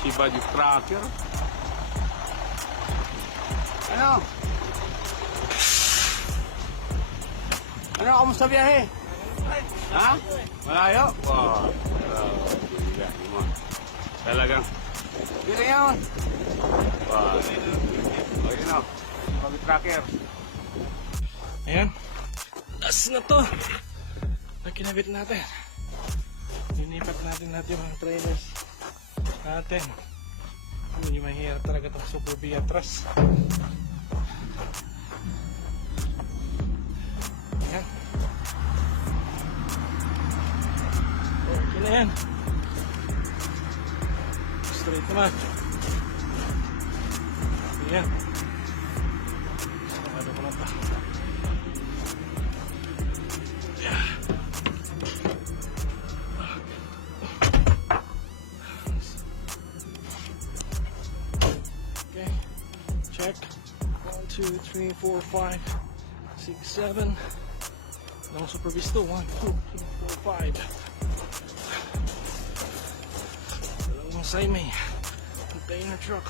Shiba di tracker. Ano? Ano, kamusta biyahe? Ha? Malayo? Wow. Talagang. Pili yun. Wow. O, yun o. Shiba di tracker. Ayan. Last na to. Pag kinabit natin. Linipat natin yung trailers natin. Hindi mahirap talaga itong Super B atras. Ayan. Okay na yan. Straight naman. Ayan. Ano ko na ito. Okay, check. 1, 2, 3, 4, 5, 6, 7. No Super Visto. 1, 2, 3, 4, 5. Dalawang Saime container truck.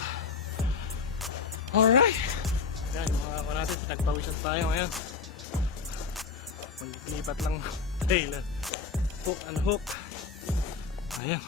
Alright. Yan, mga ako natin. Nagpawisan tayo ngayon. Maglipat lang trailer. Hook and hook. Ayan.